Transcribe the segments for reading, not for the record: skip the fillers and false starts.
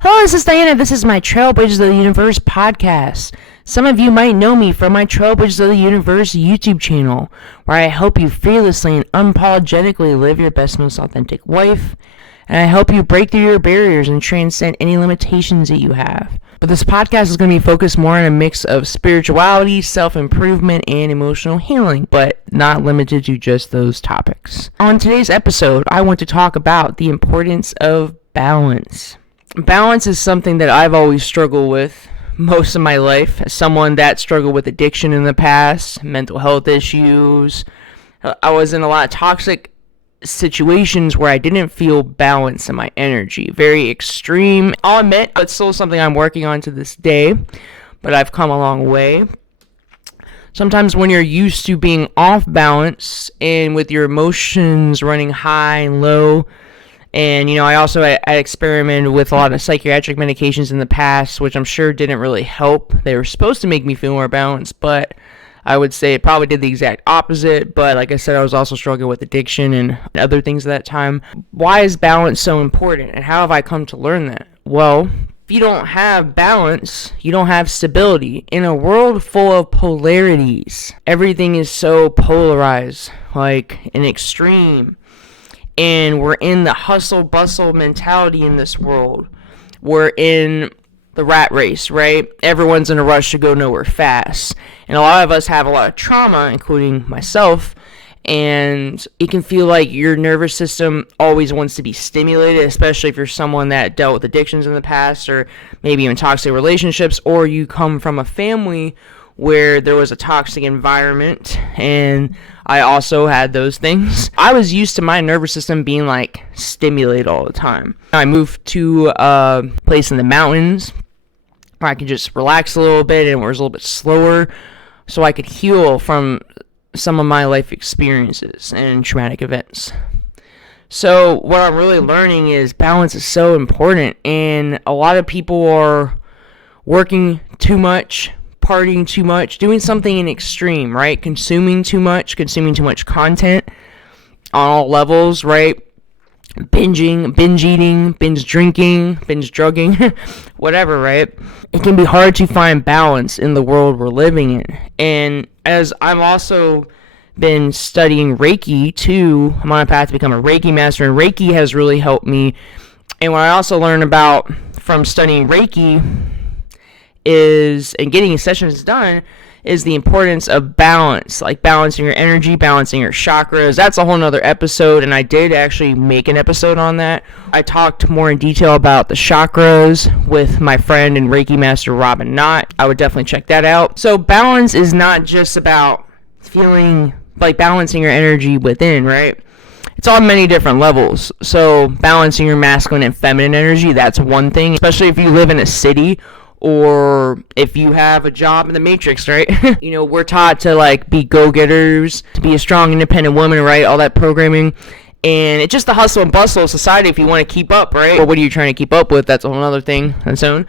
Hello, this is Diana. This is my Trailblazers of the Universe podcast. Some of you might know me from my Trailblazers of the Universe YouTube channel, where I help you fearlessly and unapologetically live your best, most authentic life, and I help you break through your barriers and transcend any limitations that you have. But this podcast is going to be focused more on a mix of spirituality, self-improvement, and emotional healing, but not limited to just those topics. On today's episode, I want to talk about the importance of balance. Balance is something that I've always struggled with most of my life. As someone that struggled with addiction in the past, mental health issues, I was in a lot of toxic situations where I didn't feel balance in my energy. Very extreme. I'll admit, it's still something I'm working on to this day, but I've come a long way. Sometimes when you're used to being off balance and with your emotions running high and low, and, I experimented with a lot of psychiatric medications in the past, which I'm sure didn't really help. They were supposed to make me feel more balanced, but I would say it probably did the exact opposite. But like I said, I was also struggling with addiction and other things at that time. Why is balance so important, and how have I come to learn that? Well, if you don't have balance, you don't have stability. In a world full of polarities, everything is so polarized, like an extreme. And we're in the hustle bustle mentality in this world. We're in the rat race, right? Everyone's in a rush to go nowhere fast. And a lot of us have a lot of trauma, including myself. And it can feel like your nervous system always wants to be stimulated, especially if you're someone that dealt with addictions in the past, or maybe even toxic relationships, or you come from a family where there was a toxic environment, and I also had those things. I was used to my nervous system being stimulated all the time. I moved to a place in the mountains where I could just relax a little bit, and it was a little bit slower, so I could heal from some of my life experiences and traumatic events. So what I'm really learning is balance is so important, and a lot of people are working too much, partying too much, doing something in extreme, right? Consuming too much content on all levels, right? Binge eating, binge drinking, binge drugging, whatever, right? It can be hard to find balance in the world we're living in. And as I've also been studying Reiki too, I'm on a path to become a Reiki master, and Reiki has really helped me. And what I also learned about from studying Reiki and getting sessions done is the importance of balance, like balancing your energy, balancing your chakras. That's a whole nother episode, and I did actually make an episode on that. I talked more in detail about the chakras with my friend and Reiki master Robin Knott. I would definitely check that out. So balance is not just about feeling like balancing your energy within, right? It's on many different levels. So balancing your masculine and feminine energy, that's one thing, especially if you live in a city or if you have a job in the matrix, right? We're taught to be go-getters, to be a strong, independent woman, right? All that programming. And it's just the hustle and bustle of society if you want to keep up, right? Or what are you trying to keep up with? That's a whole other thing on its own.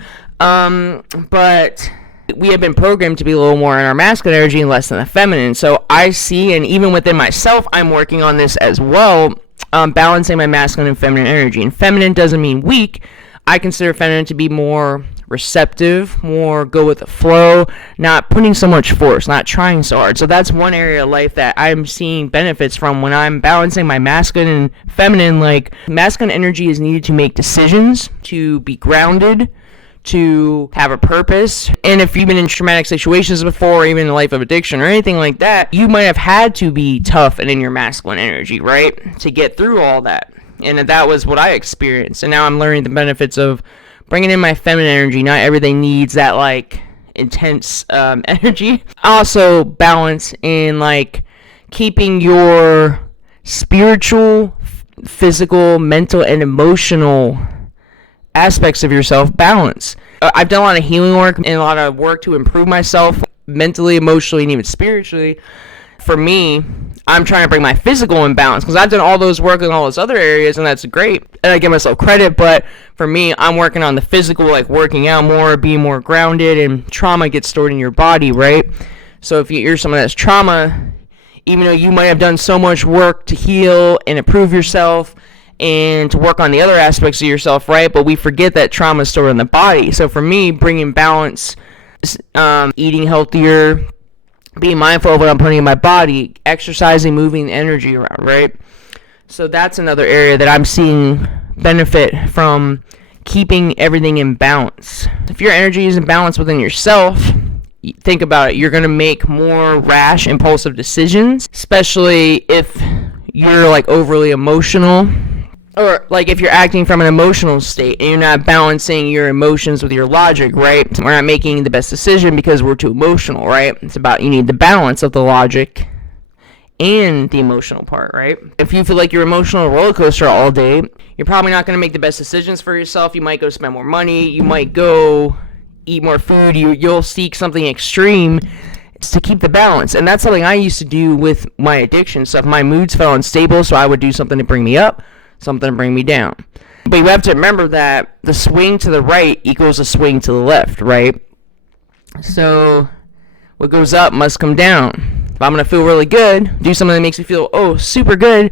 But we have been programmed to be a little more in our masculine energy and less in the feminine. So I see, and even within myself, I'm working on this as well, balancing my masculine and feminine energy. And feminine doesn't mean weak. I consider feminine to be more receptive, more go with the flow, not putting so much force, not trying so hard. So that's one area of life that I'm seeing benefits from when I'm balancing my masculine and feminine. Masculine energy is needed to make decisions, to be grounded, to have a purpose. And if you've been in traumatic situations before, or even in a life of addiction or anything like that, you might have had to be tough and in your masculine energy, right? To get through all that. And that was what I experienced. And now I'm learning the benefits of bringing in my feminine energy. Not everything needs that intense energy. Also balance in keeping your spiritual, physical, mental, and emotional aspects of yourself balanced. I've done a lot of healing work and a lot of work to improve myself mentally, emotionally, and even spiritually. For me, I'm trying to bring my physical in balance because I've done all those work in all those other areas, and that's great, and I give myself credit. But for me, I'm working on the physical, working out more, being more grounded, and trauma gets stored in your body, right? So if you're someone that's trauma, even though you might have done so much work to heal and improve yourself and to work on the other aspects of yourself, right? But we forget that trauma is stored in the body. So for me, bringing balance, eating healthier, being mindful of what I'm putting in my body, exercising, moving the energy around, right? So that's another area that I'm seeing benefit from keeping everything in balance. If your energy is in balance within yourself, think about it, you're going to make more rash, impulsive decisions, especially if you're like overly emotional, or like if you're acting from an emotional state and you're not balancing your emotions with your logic, right? We're not making the best decision because we're too emotional, right? It's about, you need the balance of the logic and the emotional part, right? If you feel like you're emotional roller coaster all day, you're probably not going to make the best decisions for yourself. You might go spend more money, you might go eat more food, you'll seek something extreme to keep the balance. And that's something I used to do with my addiction stuff. My moods felt unstable, so I would do something to bring me up, something to bring me down. But you have to remember that the swing to the right equals a swing to the left, right? So what goes up must come down. If I'm going to feel really good, do something that makes me feel, super good,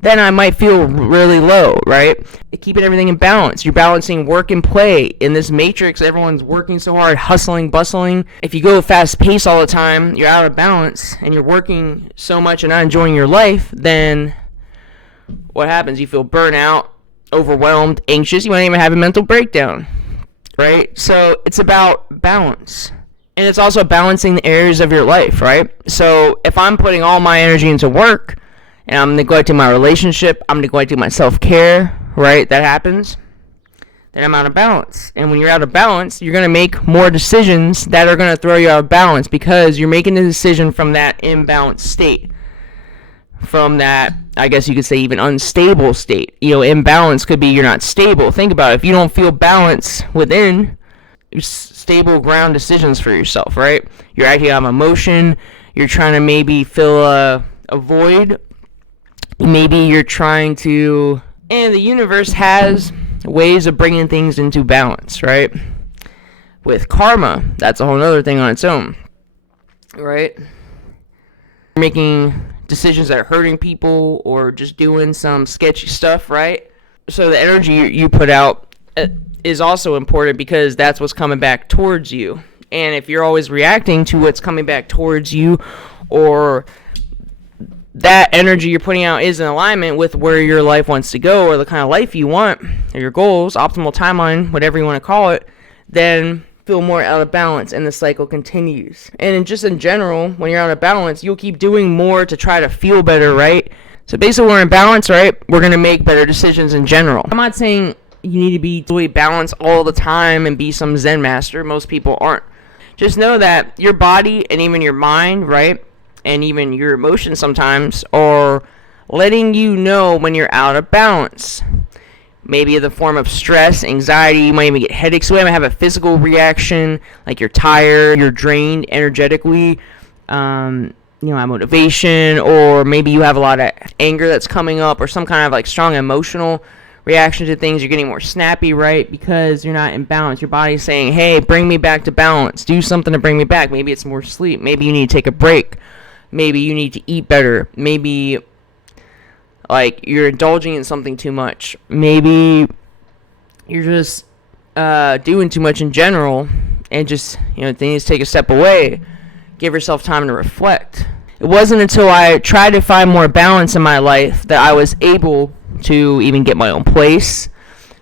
then I might feel really low, right? Keeping everything in balance. You're balancing work and play. In this matrix, everyone's working so hard, hustling, bustling. If you go fast pace all the time, you're out of balance, and you're working so much and not enjoying your life, then what happens? You feel burnt out, overwhelmed, anxious. You might even have a mental breakdown, right? So it's about balance. And it's also balancing the areas of your life, right? So if I'm putting all my energy into work and I'm neglecting my relationship, I'm neglecting my self-care, right? That happens. Then I'm out of balance. And when you're out of balance, you're going to make more decisions that are going to throw you out of balance because you're making the decision from that imbalanced state. From that, I guess you could say, even unstable state. Imbalance could be you're not stable. Think about it. If you don't feel balance within, stable ground decisions for yourself, right? You're acting out of emotion. You're trying to maybe fill a void. Maybe you're trying to... And the universe has ways of bringing things into balance, right? With karma, that's a whole other thing on its own, right? You're making decisions that are hurting people or just doing some sketchy stuff, right? So the energy you put out is also important because that's what's coming back towards you. And if you're always reacting to what's coming back towards you, or that energy you're putting out is in alignment with where your life wants to go, or the kind of life you want, or your goals, optimal timeline, whatever you want to call it, then feel more out of balance and the cycle continues. And just in general, when you're out of balance, you'll keep doing more to try to feel better, right? So basically, when we're in balance, right, we're going to make better decisions in general. I'm not saying you need to be totally balanced all the time and be some Zen master. Most people aren't. Just know that your body and even your mind, right, and even your emotions sometimes are letting you know when you're out of balance. Maybe in the form of stress, anxiety, you might even get headaches. So you might have a physical reaction, like you're tired, you're drained energetically, have motivation, or maybe you have a lot of anger that's coming up, or some kind of like strong emotional reaction to things. You're getting more snappy, right? Because you're not in balance. Your body's saying, hey, bring me back to balance. Do something to bring me back. Maybe it's more sleep. Maybe you need to take a break. Maybe you need to eat better. Maybe like you're indulging in something too much. Maybe you're just doing too much in general, and just things take a step away. Give yourself time to reflect. It wasn't until I tried to find more balance in my life that I was able to even get my own place,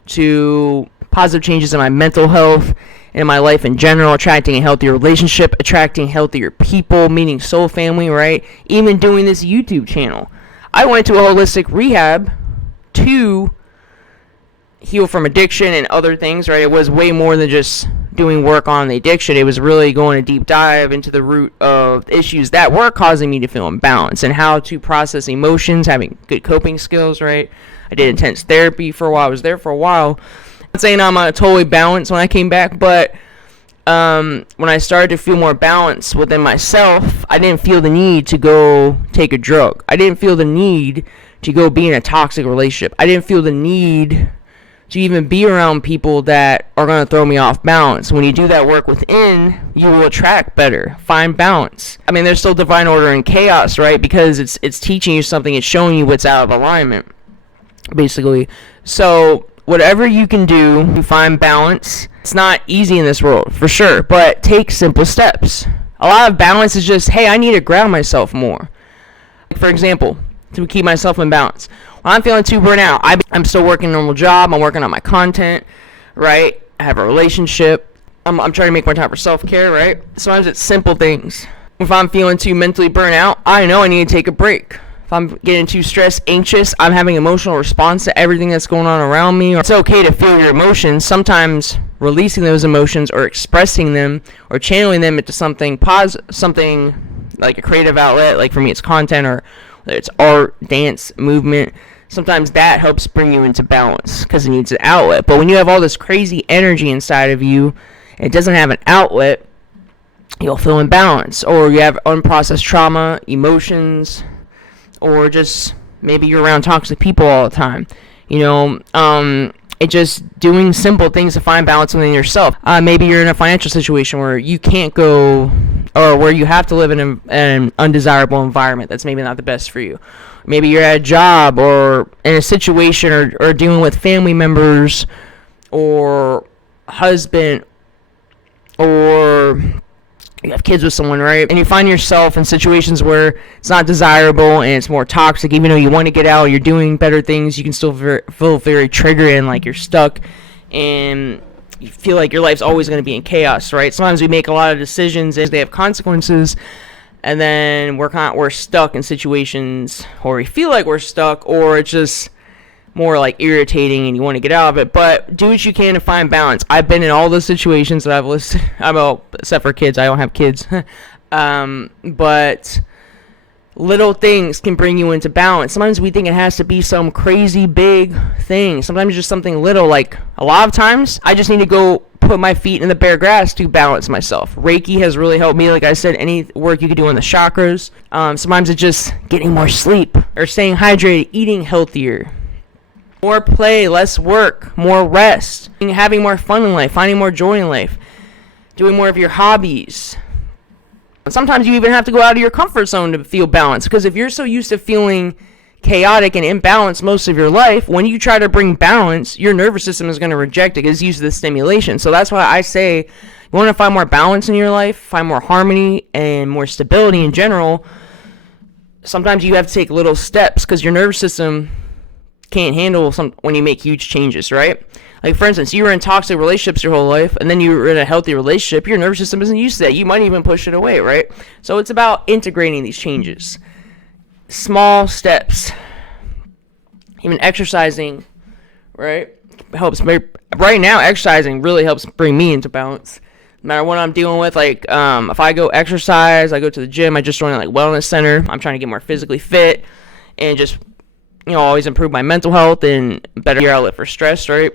to positive changes in my mental health and in my life in general, attracting a healthier relationship, attracting healthier people, meaning soul family, right? Even doing this YouTube channel. I went to a holistic rehab to heal from addiction and other things, right? It was way more than just doing work on the addiction. It was really going a deep dive into the root of issues that were causing me to feel imbalanced and how to process emotions, having good coping skills, right? I did intense therapy for a while. I was there for a while. I'm not saying I'm totally balanced when I came back, but when I started to feel more balance within myself, I didn't feel the need to go take a drug. I didn't feel the need to go be in a toxic relationship. I didn't feel the need to even be around people that are going to throw me off balance. When you do that work within, you will attract better, find balance. I mean, there's still divine order and chaos, right? Because it's teaching you something, it's showing you what's out of alignment, basically. So whatever you can do to find balance, it's not easy in this world, for sure, but take simple steps. A lot of balance is just, hey, I need to ground myself more. For example, to keep myself in balance. When I'm feeling too burnt out, I'm still working a normal job, I'm working on my content, right? I have a relationship, I'm trying to make more time for self-care, right? Sometimes it's simple things. If I'm feeling too mentally burnt out, I know I need to take a break. If I'm getting too stressed, anxious, I'm having an emotional response to everything that's going on around me. It's okay to feel your emotions. Sometimes releasing those emotions or expressing them or channeling them into something positive, something like a creative outlet, like for me it's content, or whether it's art, dance, movement. Sometimes that helps bring you into balance because it needs an outlet. But when you have all this crazy energy inside of you and it doesn't have an outlet, you'll feel imbalance, or you have unprocessed trauma, emotions, or just maybe you're around toxic people all the time. It's just doing simple things to find balance within yourself. Maybe you're in a financial situation where you can't go, or where you have to live in an undesirable environment that's maybe not the best for you. Maybe you're at a job or in a situation or dealing with family members or husband, or you have kids with someone, right? And you find yourself in situations where it's not desirable and it's more toxic. Even though you want to get out, you're doing better things, you can still feel very triggered and like you're stuck, and you feel like your life's always going to be in chaos, right? Sometimes we make a lot of decisions and they have consequences, and then we're stuck in situations, or we feel like we're stuck, or it's just more like irritating and you want to get out of it. But do what you can to find balance. I've been in all those situations that I've listed. Except for kids, I don't have kids. But little things can bring you into balance. Sometimes we think it has to be some crazy big thing. Sometimes it's just something little. Like a lot of times, I just need to go put my feet in the bare grass to balance myself. Reiki has really helped me. Like I said, any work you could do on the chakras. Sometimes it's just getting more sleep or staying hydrated, eating healthier. More play, less work, more rest, having more fun in life, finding more joy in life, doing more of your hobbies. Sometimes you even have to go out of your comfort zone to feel balanced, because if you're so used to feeling chaotic and imbalanced most of your life, when you try to bring balance, your nervous system is going to reject it because it's used to the stimulation. So that's why I say, you want to find more balance in your life, find more harmony and more stability in general. Sometimes you have to take little steps because your nervous system can't handle when you make huge changes, right? Like for instance, you were in toxic relationships your whole life, and then you were in a healthy relationship. Your nervous system isn't used to that. You might even push it away, right? So it's about integrating these changes. Small steps. Even exercising, right? Helps. Right now, exercising really helps bring me into balance. No matter what I'm dealing with, like if I go exercise, I go to the gym, I just joined like wellness center. I'm trying to get more physically fit and just always improve my mental health and better outlet for stress, right?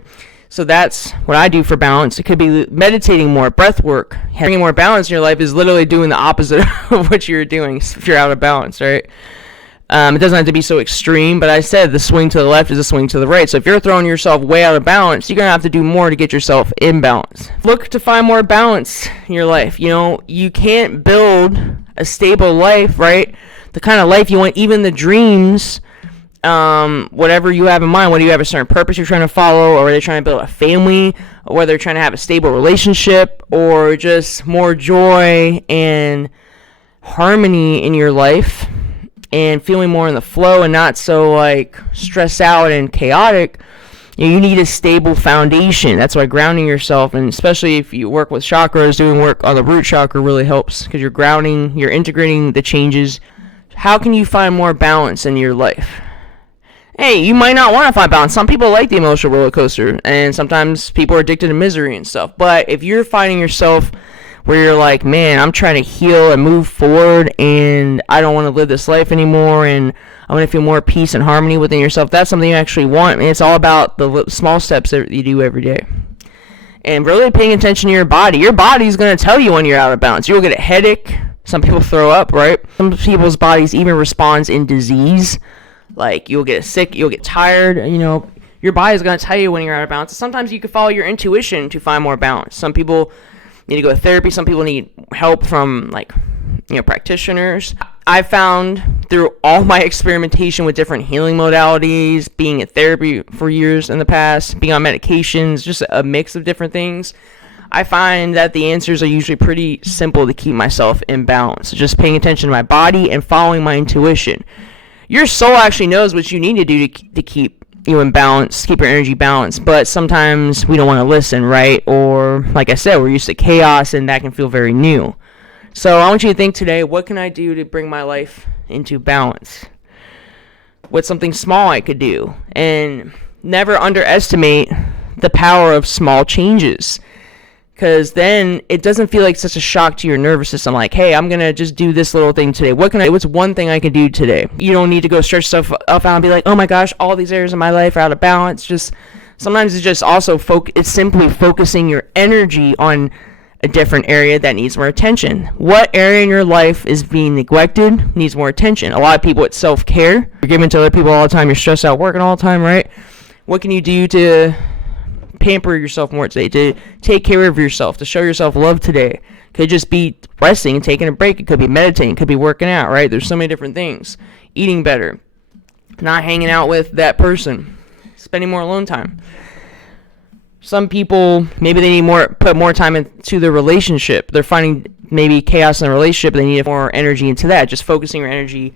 So that's what I do for balance. It could be meditating more, breath work. Having more balance in your life is literally doing the opposite of what you're doing if you're out of balance, right? It doesn't have to be so extreme, but I said the swing to the left is a swing to the right. So if you're throwing yourself way out of balance, you're going to have to do more to get yourself in balance. Look to find more balance in your life. You can't build a stable life, right? The kind of life you want, even the dreams, whatever you have in mind, whether you have a certain purpose you're trying to follow, or whether you're trying to build a family, or whether you're trying to have a stable relationship, or just more joy and harmony in your life, and feeling more in the flow and not so like stressed out and chaotic, you need a stable foundation. That's why grounding yourself, and especially if you work with chakras, doing work on the root chakra really helps, because you're grounding, you're integrating the changes. How can you find more balance in your life? Hey, you might not want to find balance. Some people like the emotional roller coaster, and sometimes people are addicted to misery and stuff. But if you're finding yourself where you're like, man, I'm trying to heal and move forward, and I don't want to live this life anymore, and I want to feel more peace and harmony within yourself, that's something you actually want. And it's all about the small steps that you do every day. And really paying attention to your body. Your body's going to tell you when you're out of balance. You'll get a headache. Some people throw up, right? Some people's bodies even responds in disease. Like, you'll get sick, you'll get tired, Your body is going to tell you when you're out of balance. Sometimes you can follow your intuition to find more balance. Some people need to go to therapy. Some people need help from practitioners. I found through all my experimentation with different healing modalities, being in therapy for years in the past, being on medications, just a mix of different things, I find that the answers are usually pretty simple to keep myself in balance. Just paying attention to my body and following my intuition. Your soul actually knows what you need to do to keep you in balance, keep your energy balanced, but sometimes we don't want to listen, right? Or, like I said, we're used to chaos, and that can feel very new. So I want you to think today, what can I do to bring my life into balance? What's something small I could do? And never underestimate the power of small changes, because then it doesn't feel like such a shock to your nervous system. Like, hey, I'm going to just do this little thing today. What's one thing I can do today? You don't need to go stretch stuff up out and be like, oh my gosh, all these areas of my life are out of balance. Sometimes it's just also it's simply focusing your energy on a different area that needs more attention. What area in your life is being neglected, needs more attention? A lot of people, it's self-care. You're giving to other people all the time. You're stressed out working all the time, right? What can you do to pamper yourself more today, to take care of yourself, to show yourself love today? Could just be resting and taking a break. It could be meditating. It could be working out, right? There's so many different things. Eating better. Not hanging out with that person. Spending more alone time. Some people, maybe they need put more time into their relationship. They're finding maybe chaos in a relationship. They need more energy into that. Just focusing your energy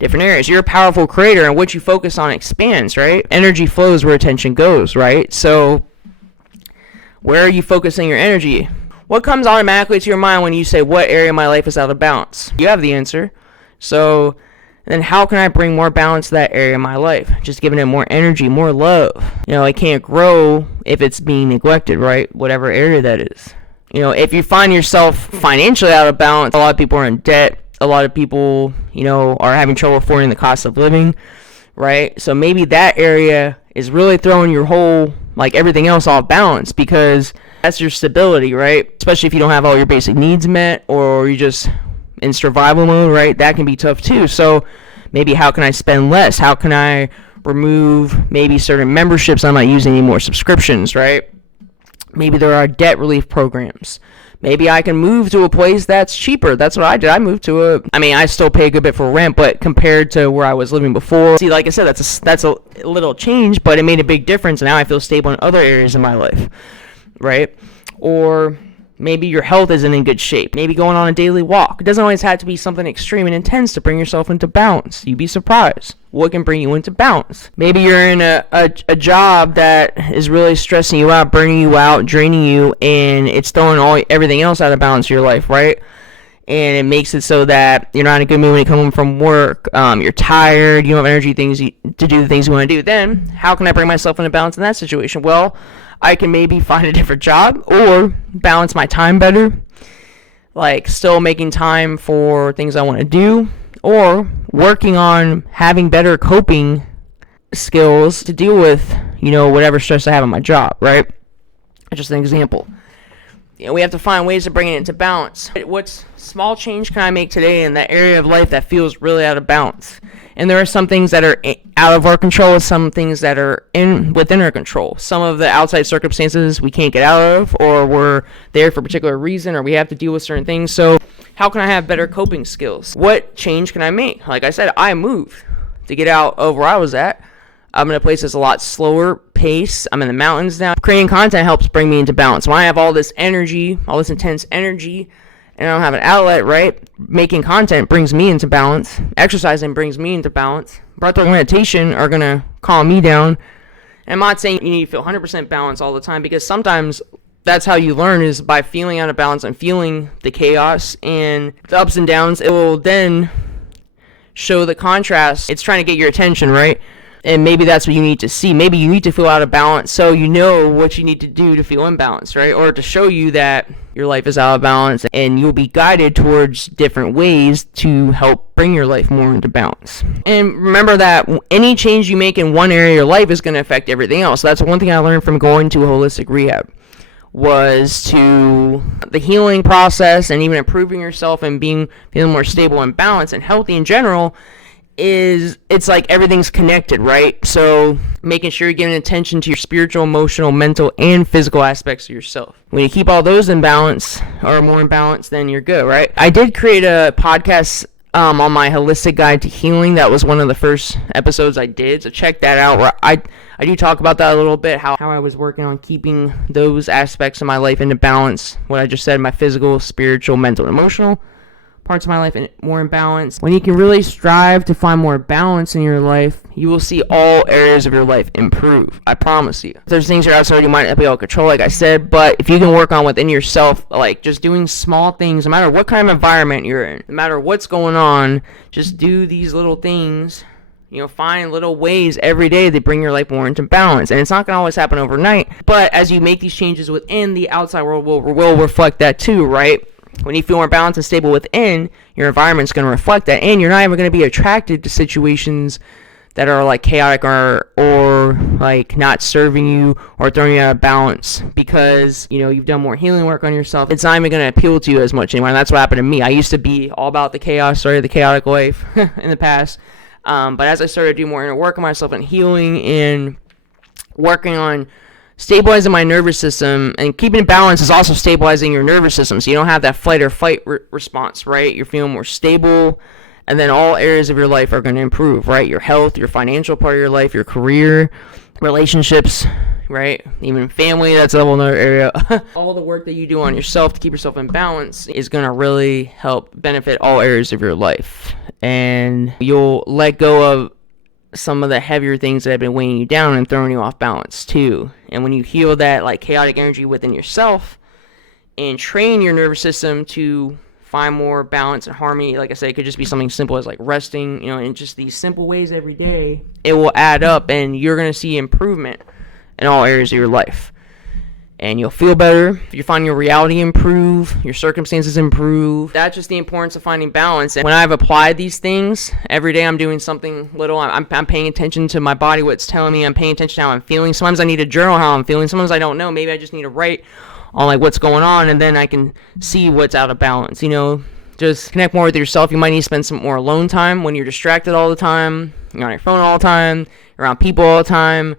different areas. You're a powerful creator, and what you focus on expands, right? Energy flows where attention goes, right? So where are you focusing your energy? What comes automatically to your mind when you say, what area of my life is out of balance? You have the answer. So then how can I bring more balance to that area of my life? Just giving it more energy, more love. It can't grow if it's being neglected, right? Whatever area that is. If you find yourself financially out of balance, a lot of people are in debt. A lot of people, are having trouble affording the cost of living, right? So maybe that area is really throwing your whole, everything else off balance, because that's your stability, right? Especially if you don't have all your basic needs met, or you're just in survival mode, right? That can be tough too. So maybe how can I spend less? How can I remove maybe certain memberships I'm not using anymore, subscriptions, right? Maybe there are debt relief programs. Maybe I can move to a place that's cheaper. That's what I did. I moved to I still pay a good bit for rent, but compared to where I was living before, see, like I said, that's a little change, but it made a big difference, and now I feel stable in other areas of my life, right? Or maybe your health isn't in good shape. Maybe going on a daily walk. It doesn't always have to be something extreme and intense to bring yourself into balance. You'd be surprised what can bring you into balance. Maybe you're in a job that is really stressing you out, burning you out, draining you, and it's throwing everything else out of balance in your life, right? And it makes it so that you're not in a good mood when you come home from work. You're tired. You don't have energy to do the things you want to do. Then how can I bring myself into balance in that situation? Well, I can maybe find a different job or balance my time better, still making time for things I want to do, or working on having better coping skills to deal with, whatever stress I have on my job, right? Just an example. We have to find ways to bring it into balance. What small change can I make today in that area of life that feels really out of balance? And there are some things that are out of our control, and some things that are within our control. Some of the outside circumstances we can't get out of, or we're there for a particular reason, or we have to deal with certain things. So how can I have better coping skills? What change can I make? Like I said, I moved to get out of where I was at. I'm in a place that's a lot slower pace. I'm in the mountains now. Creating content helps bring me into balance. When I have all this energy, all this intense energy, and I don't have an outlet, right? Making content brings me into balance. Exercising brings me into balance. Breathwork and meditation are going to calm me down. And I'm not saying you need to feel 100% balance all the time, because sometimes that's how you learn, is by feeling out of balance and feeling the chaos and the ups and downs. It will then show the contrast. It's trying to get your attention, right? And maybe that's what you need to see. Maybe you need to feel out of balance so you know what you need to do to feel in balance, right? Or to show you that your life is out of balance, and you'll be guided towards different ways to help bring your life more into balance. And remember that any change you make in one area of your life is going to affect everything else. So that's one thing I learned from going to a holistic rehab, was to the healing process and even improving yourself and feeling more stable and balanced and healthy in general it's like everything's connected, right? So making sure you're giving attention to your spiritual, emotional, mental, and physical aspects of yourself. When you keep all those in balance, or more in balance, then you're good, right? I did create a podcast on my holistic guide to healing. That was one of the first episodes I did, so check that out, where I do talk about that a little bit, how I was working on keeping those aspects of my life into balance, what I just said, my physical, spiritual, mental, and emotional parts of my life more in balance. When you can really strive to find more balance in your life, you will see all areas of your life improve. I promise you. There's things you're outside you might not be able to control, like I said, but if you can work on within yourself, like just doing small things, no matter what kind of environment you're in, no matter what's going on, just do these little things. Find little ways every day that bring your life more into balance. And it's not going to always happen overnight, but as you make these changes within, the outside world will reflect that too, right? When you feel more balanced and stable within, your environment's going to reflect that, and you're not even going to be attracted to situations that are like chaotic or like not serving you or throwing you out of balance, because you've done more healing work on yourself. It's not even going to appeal to you as much anymore. And that's what happened to me. I used to be all about the chaos, the chaotic life in the past, but as I started to do more inner work on myself and healing and working on stabilizing my nervous system, and keeping it balanced is also stabilizing your nervous system, so you don't have that flight or fight response, right? You're feeling more stable, and then all areas of your life are going to improve, right? Your health, your financial part of your life, your career, relationships, right? Even family, that's a whole other area. All the work that you do on yourself to keep yourself in balance is going to really help benefit all areas of your life, and you'll let go of some of the heavier things that have been weighing you down and throwing you off balance too. And when you heal that like chaotic energy within yourself and train your nervous system to find more balance and harmony, like I said, it could just be something simple as like resting, in just these simple ways every day, it will add up, and you're going to see improvement in all areas of your life. And you'll feel better. You find your reality improve, your circumstances improve. That's just the importance of finding balance. And when I've applied these things, every day I'm doing something little. I'm paying attention to my body, what it's telling me. I'm paying attention to how I'm feeling. Sometimes I need to journal how I'm feeling. Sometimes I don't know. Maybe I just need to write on like what's going on, and then I can see what's out of balance. Just connect more with yourself. You might need to spend some more alone time when you're distracted all the time. You're on your phone all the time. You're around people all the time.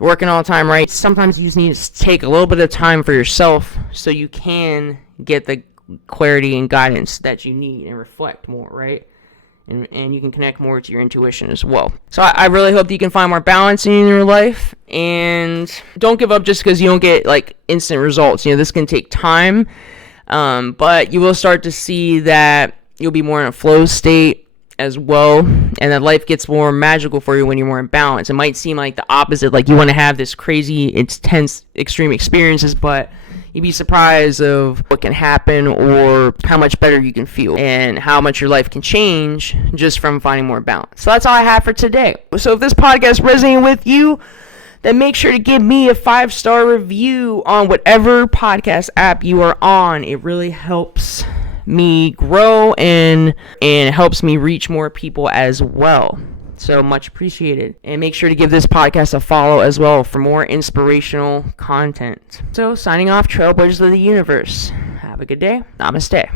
Working all the time, right? Sometimes you just need to take a little bit of time for yourself so you can get the clarity and guidance that you need and reflect more, right? And you can connect more to your intuition as well. So I really hope that you can find more balance in your life, and don't give up just because you don't get like instant results. This can take time, but you will start to see that you'll be more in a flow state as well, and that life gets more magical for you when you're more in balance. It might seem like the opposite, like you want to have this crazy, intense, extreme experiences, but you'd be surprised of what can happen or how much better you can feel and how much your life can change just from finding more balance. So that's all I have for today. So if this podcast resonated with you, then make sure to give me a 5-star review on whatever podcast app you are on. It really helps me grow and helps me reach more people as well. So much appreciated. And make sure to give this podcast a follow as well for more inspirational content. So signing off, Trailblazers of the Universe. Have a good day. Namaste.